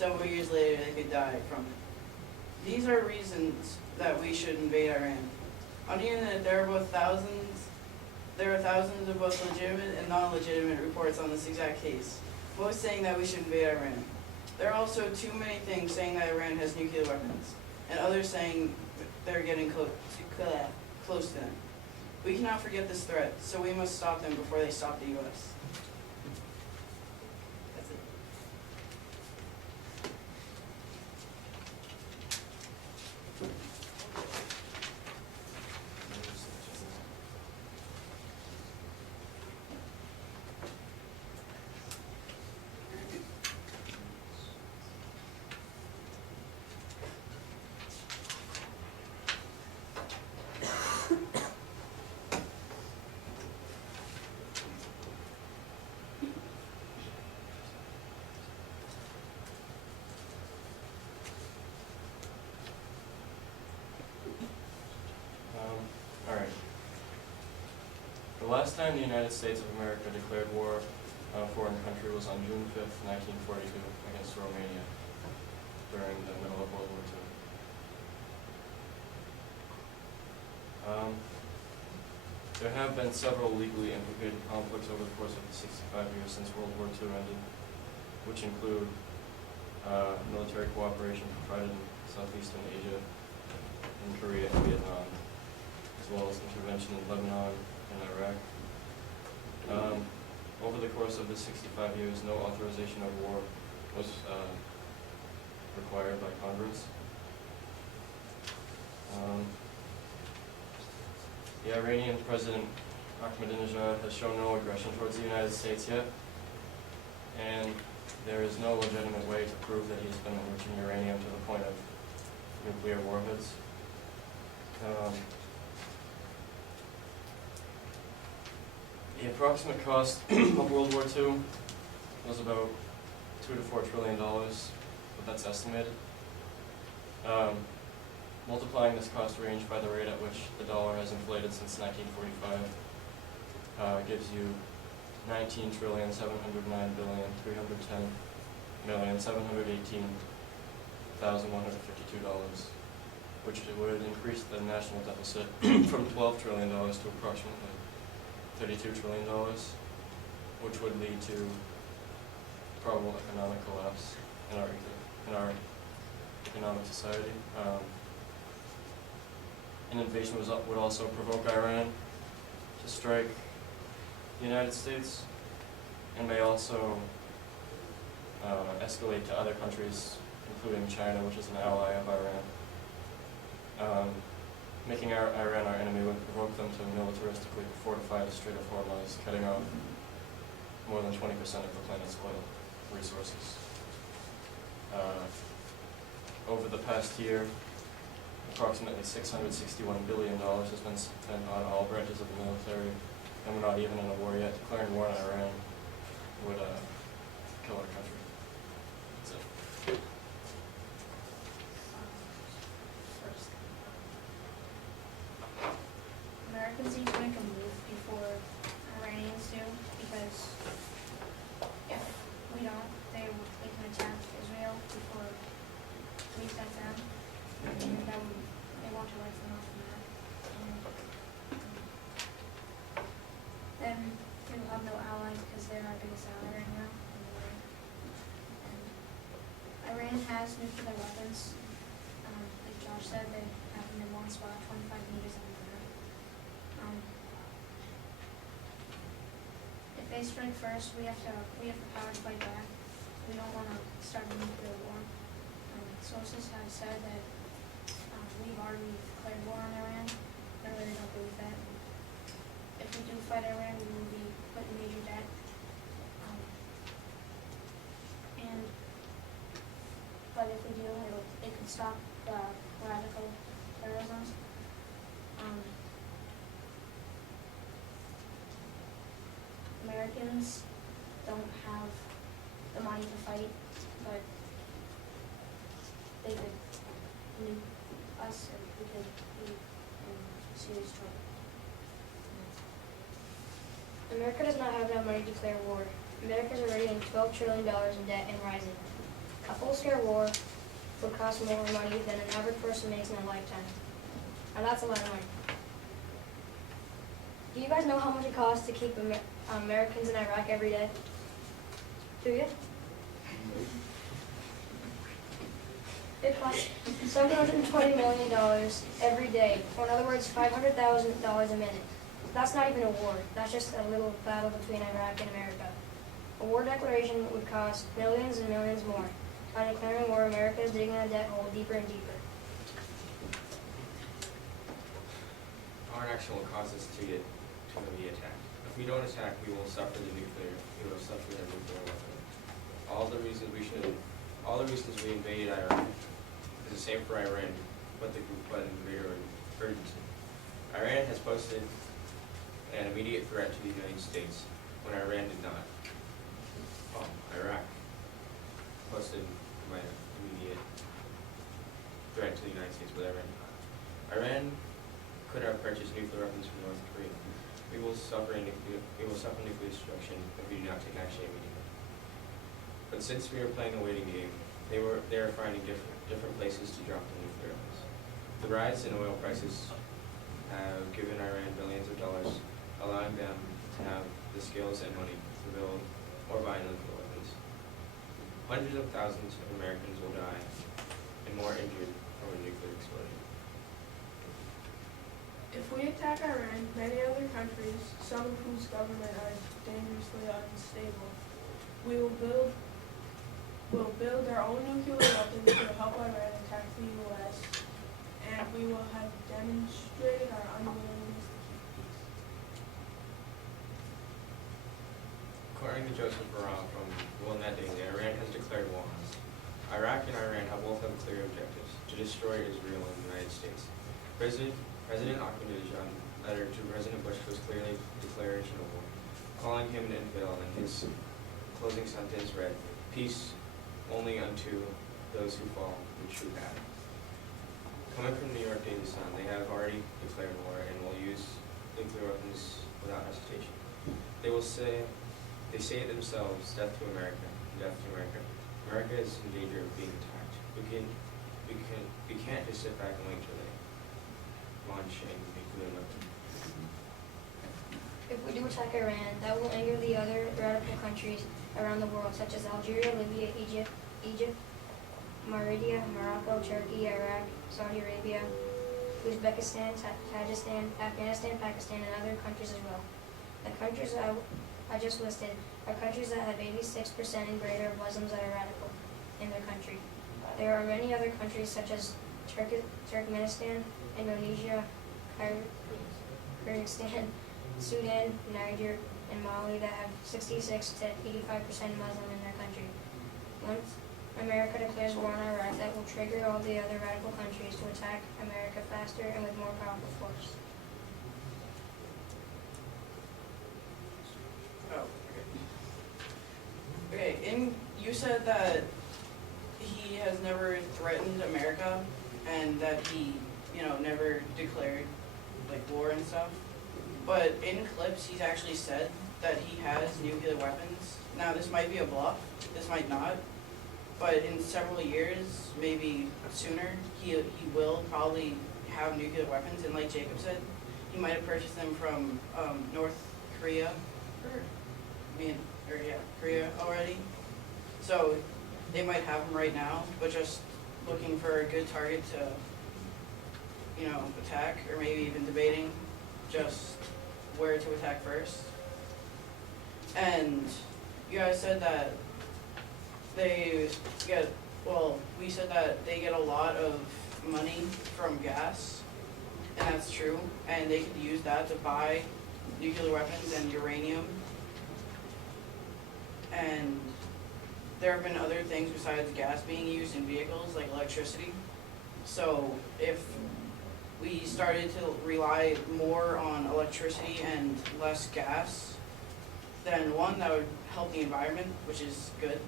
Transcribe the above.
several years later they could die from it. These are reasons that we should invade Iran. On the internet, there are thousands of both legitimate and non-legitimate reports on this exact case, most saying that we should invade Iran. There are also too many things saying that Iran has nuclear weapons, and others saying they're getting close to them. We cannot forget this threat, so we must stop them before they stop the U.S. That's it. Alright. The last time the United States of America declared war on a foreign country was on June 5th, 1942, against Romania during the middle of World War II. There have been several legally implicated conflicts over the course of the 65 years since World War II ended, which include military cooperation provided in Southeastern Asia, in Korea and Vietnam, as well as intervention in Lebanon and Iraq. Over the course of the 65 years, no authorization of war was required by Congress. The Iranian President Ahmadinejad has shown no aggression towards the United States yet, and there is no legitimate way to prove that he has been enriching uranium to the point of nuclear warheads. The approximate cost of World War II was about $2 to $4 trillion, but that's estimated. Multiplying this cost range by the rate at which the dollar has inflated since 1945 gives you $19,709,310,718,152, which would increase the national deficit from $12 trillion to approximately $32 trillion, which would lead to probable economic collapse in our economic society. An invasion would also provoke Iran to strike the United States, and may also escalate to other countries, including China, which is an ally of Iran. Making Iran our enemy would provoke them to militaristically fortify the Strait of Hormuz, cutting off more than 20% of the planet's oil resources. Over the past year, approximately $661 billion has been spent on all branches of the military, and we're not even in a war yet. Declaring war on Iran would kill our country. That's it. Americans need to make a move before Iranians do, because if we don't, they can attack Israel before we attack them, and they want to wipe them off from that. Then we will have no allies because they're our biggest ally right now in the world. And Iran has nuclear weapons. Like Josh said, they have them in one spot, 25 meters in the air. If they strike first, we have the power to fight back. We don't want to start a nuclear war. Sources have said that we've already declared war on Iran. I really don't believe that. If we do fight Iran, we will be put in major debt. But if we do, it could stop the radical terrorism. Americans don't have the money to fight, but they could nuke us and we could be in serious trouble. America does not have enough money to declare war. America is already in $12 trillion in debt and rising. A full-scale war would cost more money than an average person makes in a lifetime. And that's a lot of money. Do you guys know how much it costs to keep Americans in Iraq every day? Do you? It costs $720 million every day, or in other words, $500,000 a minute. That's not even a war. That's just a little battle between Iraq and America. A war declaration would cost millions and millions more. By declaring war, America is digging a debt hole deeper and deeper. Our action will cause us to be attacked. If we don't attack, we will suffer the nuclear weapon. All the reasons we invaded Iraq is the same for Iran, but in greater urgency. Iran has posted an immediate threat to the United States when Iran did not. Iraq posted an immediate threat to the United States, but Iran did not. Iran could have purchased nuclear weapons from North Korea. We will suffer nuclear destruction if we do not take action immediately. But since we are playing a waiting game, they are finding different places to drop the nuclear weapons. The rise in oil prices have given Iran billions of dollars, allowing them to have the skills and money to build or buy nuclear weapons. Hundreds of thousands of Americans will die and more injured from a nuclear explosion. If we attack Iran, many other countries, some of whose government are dangerously unstable, will build their own nuclear weapons to help Iran attack the U.S., and we will have demonstrated our unwillingness to keep peace. According to Joseph Barra from Will Netting, Iran has declared war on us. Iraq and Iran both have clear objectives: to destroy Israel and the United States. President Ahmadinejad letter to President Bush was clearly a declaration of war, calling him an infidel, and his closing sentence read, "Peace only unto those who fall in true battle." Coming from New York Daily Sun, they have already declared war and will use nuclear weapons without hesitation. They say it themselves, death to America, death to America. America is in danger of being attacked. We can't just sit back and wait till they launch a nuclear weapon. If we do attack Iran, that will anger the other radical countries around the world, such as Algeria, Libya, Egypt, Mauritania, Morocco, Turkey, Iraq, Saudi Arabia, Uzbekistan, Tajikistan, Afghanistan, Pakistan, and other countries as well. The countries I just listed are countries that have 86% and greater of Muslims that are radical in their country. There are many other countries such as Turkmenistan, Indonesia, Kyrgyzstan, Sudan, Niger, and Mali that have 66 to 85% Muslim in their country. Once America declares war on Iraq, that will trigger all the other radical countries to attack America faster and with more powerful force. Oh, okay. Okay, you said that he has never threatened America and that he, never declared like war and stuff. But in clips, he's actually said that he has nuclear weapons. Now, this might be a bluff, this might not, but in several years, maybe sooner, he will probably have nuclear weapons. And like Jacob said, he might have purchased them from North Korea, Korea already. So they might have them right now, but just looking for a good target to, attack, or maybe even debating just where to attack first. And you guys said that we said that they get a lot of money from gas, and that's true, and they could use that to buy nuclear weapons and uranium. And there have been other things besides gas being used in vehicles, like electricity. So if we started to rely more on electricity and less gas, then one, that would help the environment, which is good.